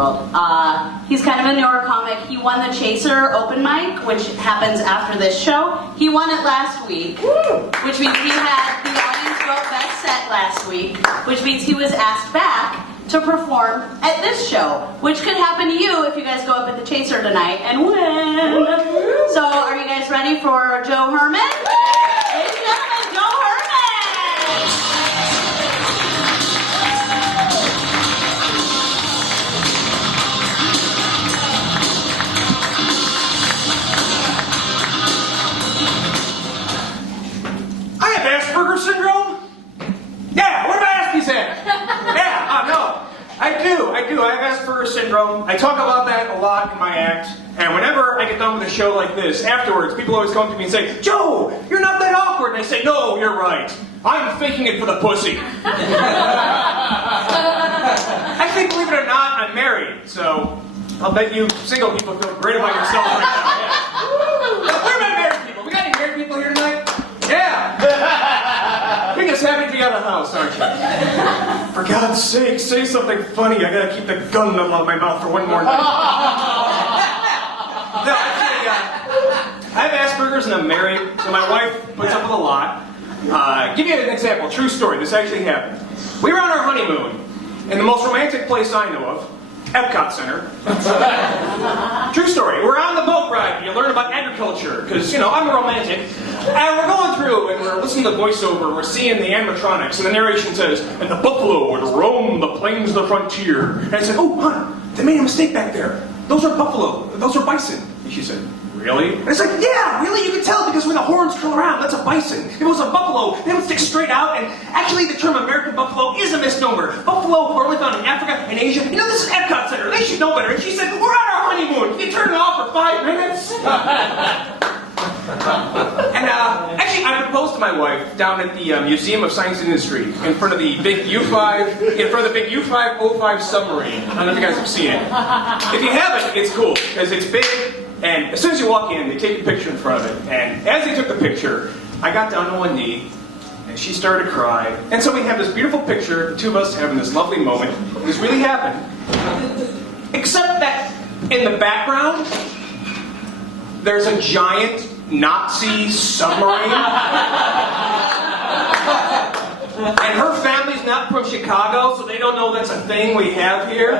world. He's kind of a newer comic. He won the Chaser open mic, which happens after this show. He won it last week, which means he had the audience vote best set last week, which means he was asked back to perform at this show, which could happen to you if you guys go up at the Chaser tonight and win. So, are you guys ready for Joe Herrmann? Ladies and gentlemen, Joe Herrmann! I have Asperger's syndrome? Yeah, what about Aspie's head? Yeah, no. I do. I have Asperger's syndrome. I talk about that a lot in my act. And whenever I get done with a show like this, afterwards, people always come to me and say, Joe, you're not that awkward. And I say, no, you're right. I'm faking it for the pussy. Actually, believe it or not, I'm married. So I'll bet you single people feel great about yourself right now. Yeah. Where are my married people? We got any married people here tonight? Yeah. You're just happy to be out of the house, aren't you? For God's sake, say something funny. I gotta keep the gun out of my mouth for one more night. No, actually, I have Asperger's and I'm married, so my wife puts up with a lot. Give you an example, true story. This actually happened. We were on our honeymoon in the most romantic place I know of, Epcot Center. True story. We're on the boat ride and you learn about agriculture, because, you know, I'm a romantic. And we're going through and we're listening to the voiceover, we're seeing the animatronics, and the narration says, and the buffalo would roam the plains of the frontier. And I said, oh, hon, they made a mistake back there. Those are buffalo. Those are bison. And she said, really? And I said, yeah, really? You can tell because when the horns curl around, that's a bison. If it was a buffalo, they would stick straight out. And actually, the term American buffalo is a misnomer. Buffalo are only found in Africa and Asia. You know, this is Epcot Center. They should know better. And she said, we're on our honeymoon. Can you turn it off for 5 minutes? And actually, I proposed to my wife down at the Museum of Science and Industry in front of the big U505 submarine. I don't know if you guys have seen it. If you haven't, it's cool because it's big. And as soon as you walk in, they take a picture in front of it. And as they took the picture, I got down on one knee, and she started to cry. And so we have this beautiful picture, the two of us having this lovely moment. This really happened. Except that in the background, there's a giant Nazi submarine. And her family's not from Chicago, so they don't know that's a thing we have here.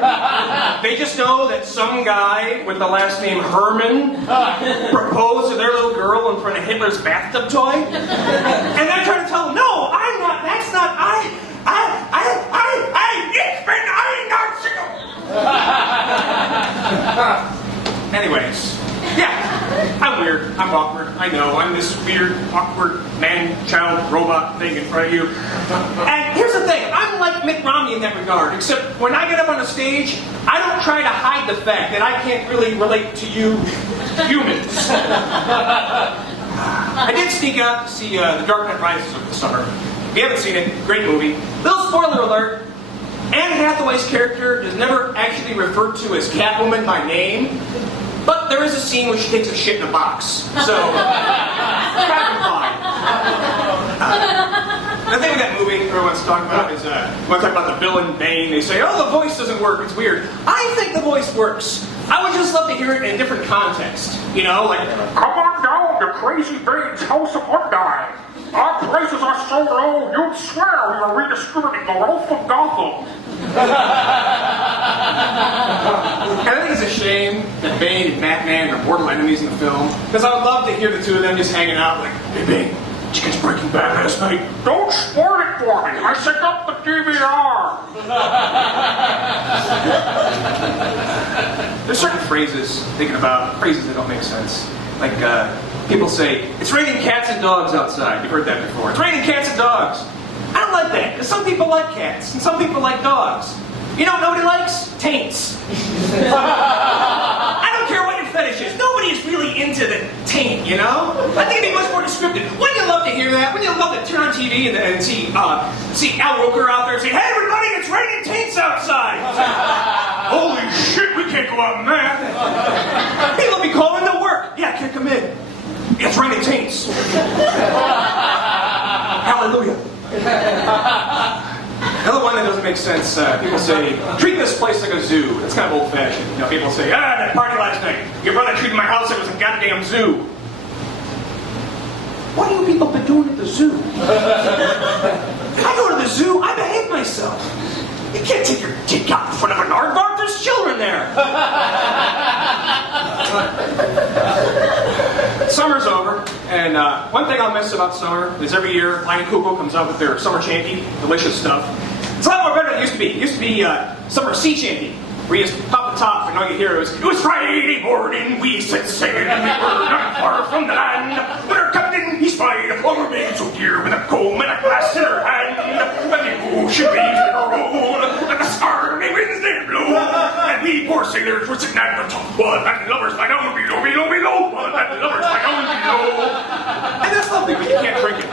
They just know that some guy with the last name Herrmann proposed to their little girl in front of Hitler's bathtub toy. And they're trying to tell them, no, I'm not, that's not, ich bin ein Nazi. Anyways, yeah. I'm weird, I'm awkward, I know, I'm this weird, awkward man-child robot thing in front of you. And here's the thing, I'm like Mitt Romney in that regard, except when I get up on a stage, I don't try to hide the fact that I can't really relate to you humans. I did sneak out to see The Dark Knight Rises over the summer. If you haven't seen it, great movie. Little spoiler alert, Anne Hathaway's character is never actually referred to as Catwoman by name. But there is a scene where she takes a shit in a box. So, kind of implied. The thing with that movie everyone's talking about is, when I talk about the villain Bane, they say, oh, the voice doesn't work, it's weird. I think the voice works. I would just love to hear it in a different context. You know, like, come on down to Crazy Bane's House of Undying. Our prices are so low, you'd swear we are redistributing the wealth of Gotham. And I think it's a shame that Bane and Batman are mortal enemies in the film, because I would love to hear the two of them just hanging out like, hey Bane, did you catch Breaking Bad last night? Don't spoil it for me, I set up the DVR. There's certain phrases, thinking about phrases that don't make sense. Like, people say, it's raining cats and dogs outside. You've heard that before. It's raining cats and dogs. I don't like that, because some people like cats, and some people like dogs. You know what nobody likes? Taints. I don't care what your fetish is. Nobody is really into the taint, you know? I think it'd be much more descriptive. Wouldn't you love to hear that? Wouldn't you love to turn on TV and see Al Roker out there saying, hey everybody, it's raining taints outside. Holy shit, we can't go out in that. People will be calling to work. Yeah, can't come in. It's raining taints. Hallelujah. Another one that doesn't make sense, people say, treat this place like a zoo. It's kind of old-fashioned. You know, people say, that party last night. Your brother treated my house like it was a goddamn zoo. What do you people been doing at the zoo? I go to the zoo, I behave myself. You can't take your dick out in front of an aardvark. There's children there. Summer's over, and one thing I'll miss about summer is every year Lion Cuckoo comes out with their summer chanty, delicious stuff. It's a lot more better than it used to be. It used to be summer sea chanty, where you just pop the top and all you hear is, it was Friday morning, we set sail, and we were not far from the land. When our captain, he spied a poor maid so dear with a comb and a glass in her hand. And the ocean waves did roll, and the stormy winds did blow. And we poor sailors were sitting at the top, while that lovers lie down below, while that lovers lie down below. And that's lovely, but you can't drink it.